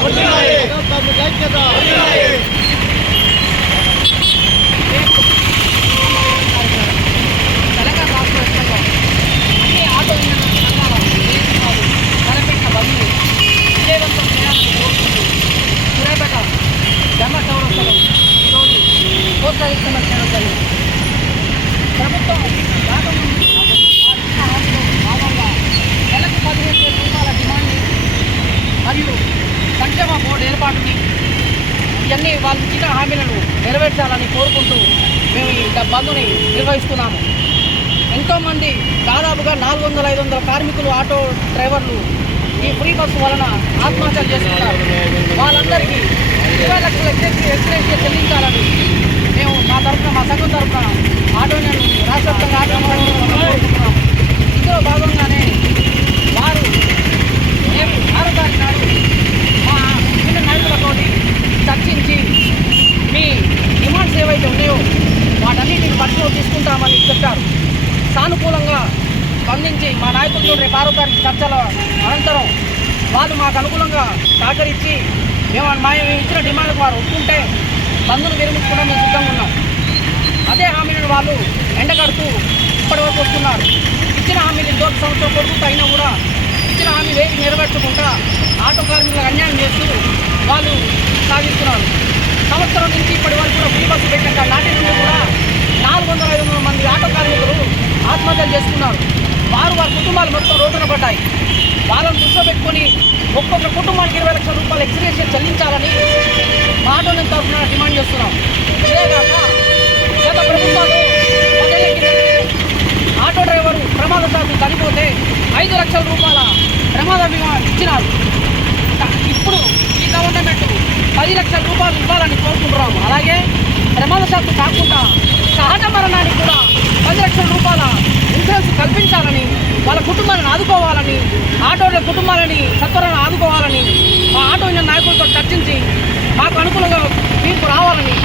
తెలంగాణ రాష్ట్ర వ్యాప్తంగా అన్ని ఆటో సంఘాల దేశవాళ్ళు తలపెట్టిన బంధువులు విజయవంతం చేయాలని కోరుకుంటూ సూర్యాపేట ధర్మ చౌరస్తలో ఈరోజు ప్రోత్సహిస్తున్న చేయడం జరిగింది. ప్రభుత్వం రాకముందు వారిచ్చిన హామీలో భాగంగా నెలకు 15,000 రూపాయల డిమాండ్ని మరియు సంక్షేమ బోర్డు ఏర్పాటుని ఇవన్నీ వాళ్ళు ఇచ్చిన హామీలను నెరవేర్చాలని కోరుకుంటూ మేము ఈ బంద్ని నిర్వహిస్తున్నాము. ఎంతోమంది దాదాపుగా 400-500 కార్మికులు ఆటో డ్రైవర్లు ఈ ఫ్రీ బస్సు వలన ఆత్మహత్యలు చేసుకున్నారు. వాళ్ళందరికీ 20 లక్షల ఎక్స్గ్రేషియా చెల్లించాలని మేము మా సంఘం తరఫున ఆటో రాష్ట్ర వ్యాప్తంగా ఆటో కోరుకుంటున్నాము. ఇందులో భాగంగానే వారు రేపు 6వ తారీఖు నాడు మా చిన్న నాయకులతో చర్చించి మీ డిమాండ్స్ ఏవైతే ఉన్నాయో వాటన్నిటిని పరిశీలన తీసుకుంటామని చెప్పారు. సానుకూలంగా స్పందించి మా నాయకులతో రేపు 6వ తారీఖు చర్చల అనంతరం వాళ్ళు మాకు అనుకూలంగా సహకరించి మేము ఇచ్చిన డిమాండ్లకు వారు ఒప్పుకుంటే బంధును విరమించుకోవడం మేము సిద్ధంగా ఉన్నాం. అదే హామీలను వాళ్ళు ఎండగడుతూ ఇప్పటి వరకు వస్తున్నారు. ఇచ్చిన హామీలు ఇంకొక సంవత్సరం కొడుకు అయినా కూడా ఇచ్చిన హామీ వేసి నెరవేర్చకుండా ఆటో కార్మికులకు అన్యాయం చేస్తూ వాళ్ళు సాగిస్తున్నారు. సంవత్సరం నుంచి ఇప్పటి వరకు కూడా ఫ్రీ బస్సు పెట్టాక నాటి నుండి కూడా 400-500 మంది ఆటో కార్మికులు ఆత్మహత్యలు చేసుకున్నారు. వారి కుటుంబాలు మొత్తం రోడ్డున పడ్డాయి. వాళ్ళని దృష్టిలో పెట్టుకొని ఒక్కొక్క కుటుంబానికి 20 లక్షల రూపాయల ఎక్స్గ్రేషియా చెల్లించాలని మా ఆటో తరఫున డిమాండ్ చేస్తున్నాం. ఇదేగాక గత ప్రభుత్వాలు 10 ఏళ్ల కిందటే ఆటో డ్రైవరు ప్రమాదశాత్తు చనిపోతే 5 లక్షల రూపాయల ప్రమాద బీమా ఇచ్చినారు. ఇప్పుడు ఈ గవర్నమెంట్ 10 లక్షల రూపాయలు ఇవ్వాలని కోరుకుంటున్నాము. అలాగే ప్రమాదశాత్తు కాకుండా సహజ మరణానికి కూడా 10 లక్షల రూపాయల ఇన్సూరెన్స్ కల్పించాలని, వాళ్ళ కుటుంబాలను ఆదుకోవాలని, ఆటోల కుటుంబాలని సత్వరంగా ఆదుకోవాలని మా ఆటో నాయకులతో చర్చించి మాకు అనుకూలంగా తీర్పు రావాలని